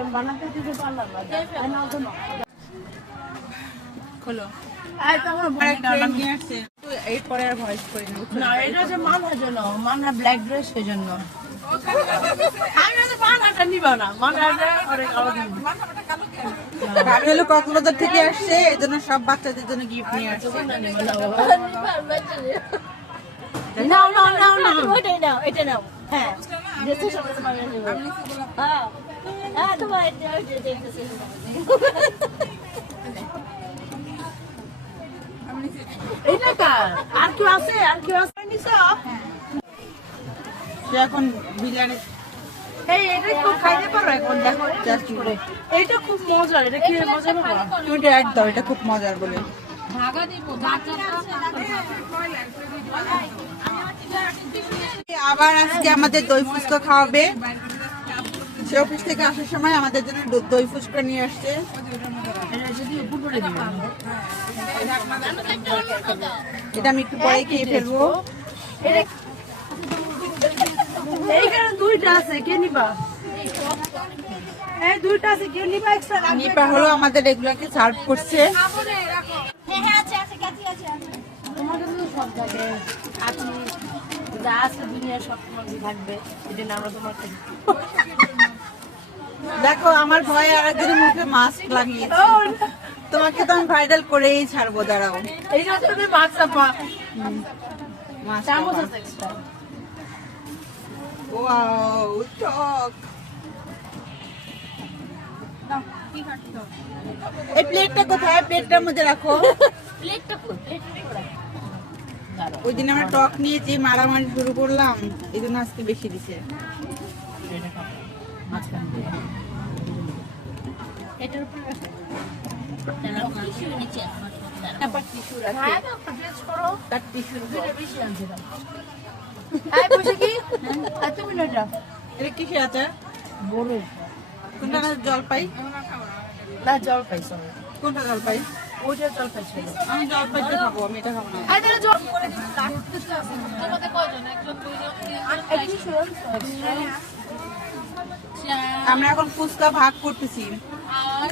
আমি বানাতে দিতে পারলাম না। তাই না তো না। খোলো। এই তখন নিয়ে আসছে এরপরে আর ভয়েস করি না, এটা যে মানহার জন্য, মানহা ব্ল্যাক ড্রেস সেই জন্য। আমি তো মানহাটা নিব না, মানহাটা অনেক আলাদা। আমি হলো কক্সবাজার থেকে আসছে, এই জন্য সব বাচ্চাদের জন্য গিফট নিয়ে আসছে। নাও নাও নাও নাও, ওইটাই নাও, এটা নাও। হ্যাঁ, ড্রেসের সাথে মানিয়ে নেব। হ্যাঁ হ্যাঁ, তোমার এটা ড্রেসের সাথে। এটা কার? আর কি আছে? আর কি আছে নিছো? সে এখন বিরিয়ানি এই এটা খুব খাইতে পারো এখন, দেখো টেস্ট করে। এইটা খুব মজার, এটা কি মজা বাবা? তুমি অ্যাড দাও, এটা খুব মজার বলে। ভাগা দিব, আবার আজকে আমাদের দই ফুচকা খাওয়াবে। সে অফিস থেকে আসার সময় আমাদের জন্য দই ফুচকা নিয়ে আসছে। এটা আমি একটু পরে খেয়ে ফেলবো। এইখানে দুইটা আছে, কে নিবা? এই দুইটা আছে, কে নিবা? এক্সট্রা লাগবে? নিপা হলো আমাদের রেগুলারকে সার্ভ করছে। তোমার কাছে তো সব থাকে, আছে যা আছে দুনিয়া সব তোমার থাকবে, এটা না আমরা তোমার কাছে। দেখো আমার ভয়ে আরেকজনের মুখে মাস্ক লাগিয়েছে। তোমাকে তো আমি ভাইরাল করেই ছাড়বো, দাঁড়াও। এইটা হচ্ছে মাছ আপা, মাস্ক চামচ আমার। আছে এক্সট্রা। ওয়াও, টক। এই প্লেটটা কোথায়? প্লেটটার মধ্যে রাখো। প্লেটটা কই? ওই দিন আমরা টক নিয়ে যে মারামারি শুরু করলাম, এই জন্য আজকে বেশি দিছে। এটার উপরে রাখো। টিস্যু নিচে। তারপর টিস্যু রাখো। হ্যাঁ, তারপর ড্রেস করো। তার টিস্যু দুইটা বেশি আনছি দাও। এই বসে কি? আর তুমি না যাও। এটা কিসে আছে? বড়। কোনটা না জলপাই? না জল পাইছো। কোনটা জলপাই? ওইটা জল পাইছো। আমি জলপাইটা খাবো, আমি এটা খাবো না। এই তাহলে জল করে দিন। তোমাদের কয়জন? একজন, দুইজন, তিনজন? আমরা এখন ফুচকা ভাগ করতেছি,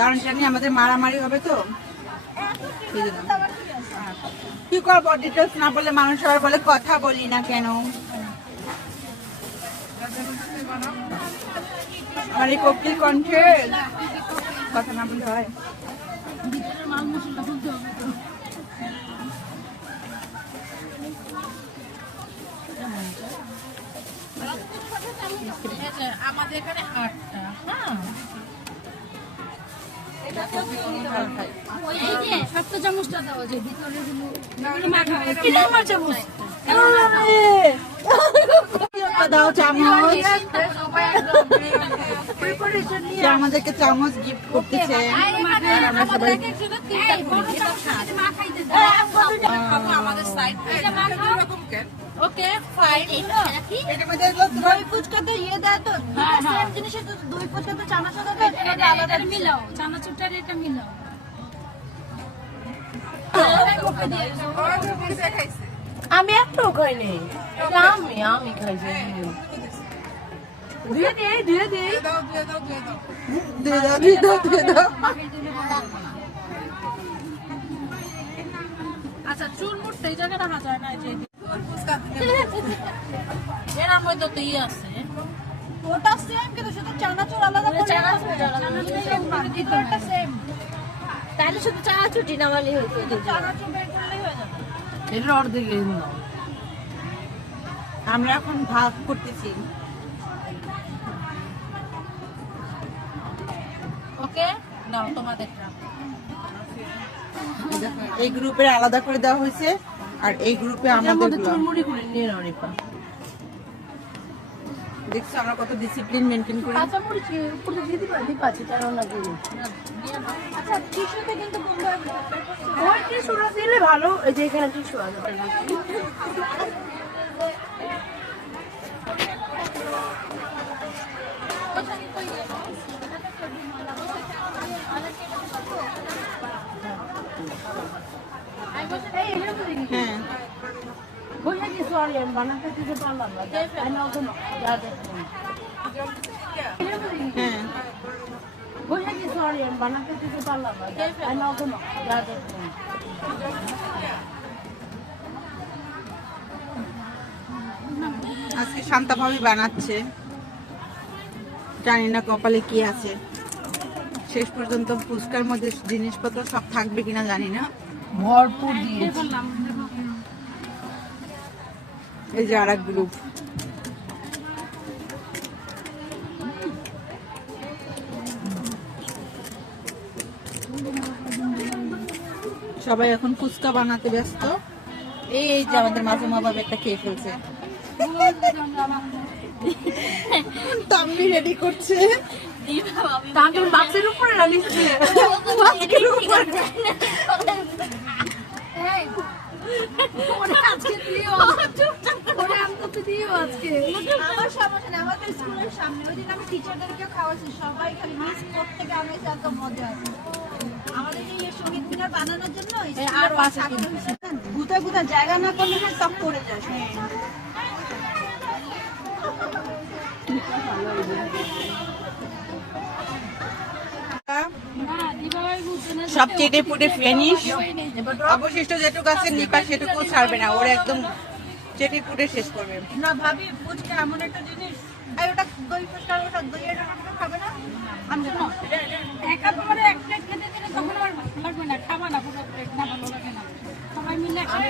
কারণ জানি আমাদের মারামারি হবে তো এই জন্য। কি করবো, ডিটেলস না বলে মানুষ আবার বলে কথা বলি না কেন। আমার এই কোকিল কণ্ঠে কথা না বলে হয়। আমাদের এখানে হাটটা, হ্যাঁ সপ্তাহ চামচটা দাও, যে ভিতরে আমার চামচ দাও চামচ। সে আমাদেরকে চামচ গিফট করতেছে। আমরা সবাই আমাদের সাইড ওকে ফাইন। এটার মধ্যে দই ফুচকা তো ইয়ে দেয় তো, সেম জিনিসের তো দই ফুচকা তো চানাচুর দেয়, এটা আলাদা মিলাও, চানাচুরটা এটা মিলাও। আমি একটু খাইনি, এটা আমি খাইছি। দিয়ে দিয়ে দাও, দিয়ে দাও, দিয়ে দাও। আচ্ছা, চুল মুড়তে এই জায়গাটা রাখা যায় না, যে এর মধ্যে তো ইয়ে আছে, ওটা সেম কিন্তু শুধু চানাচুর আলাদা করে, ভিতরটা সেম। তাহলে শুধু চানাচুরটি নামালি হতো, চানাচুর বের করলেই হয়ে যাবে। এর অর্ধেক আমরা এখন ভাগ করতেছি। ওকে নাও তোমাদেরটা। এই গ্রুপের আলাদা করে দেওয়া হয়েছে, আর এই গ্রুপে আমাদের চুলমুড়ি করে নিয়ে নাও রিপা। দেখছো আমরা কত ডিসিপ্লিন মেনটেন করি। কাঁচামুড়ি উপরে দিয়ে দিবা, দিপাছি তার না করি। আচ্ছা, টিস্যুতে কিন্তু বন্ধ হবে। ওই টিস্যুটা দিলে ভালো, এই যে এখানে টিস্যু আছে। হ্যাঁ, বুঝে কি, সরি আমি বানাতে দিতে পারলাম না। তাই না, ওখানে যা দেখুন। হ্যাঁ। বানাতে দিতে পারলাম না আর নাও কোনো আজকে শান্তা ভাবি বানাচ্ছে, জানি না কপালে কি আছে। শেষ পর্যন্ত ফুচকার মধ্যে জিনিসপত্র সব থাকবে কিনা জানি না। ভরপুর দিয়ে এই যে আরেক গ্রুপ, সবাই এখন ফুচকা বানাতে ব্যস্ত। এই যে আমাদের মাসুমা বাবা একটা খেয়ে ফেলছে, তাম্মি রেডি করছে। তাদের বাক্সের উপরে রাখছে বাস্কের উপর। আমার সমস্যা নেই, আমাদের স্কুলের সামনে ওই দিন আমি টিচারদেরকেও খাওয়াচ্ছি, সবাই খালি মিস করতে গিয়ে আমি এত মজা আছে। আমাদের যে শহীদ মিনার বানানোর জন্য আর পাশে গুতা গুতা জায়গা না করলে না সব পড়ে যায়। সব চেটে পুটে ফিনিশ। অবশিষ্ট যেটুকু আছে নিপা সেটুকু ছাড়বে না, ওরা একদম চেটে পুটে শেষ করবে। না ভাবি ফুচকা এমন একটা জিনিস, আর ওটা দই ফুচকা, ওটা দইয়ের ওটা খাবে না। আমি জানো একা তোমার এক প্লেট খেতে দিলে তখন আমার ভালো লাগবে না, খাবা না পুরো প্লেট, না ভালো লাগে না, সবাই মিলে খাবে।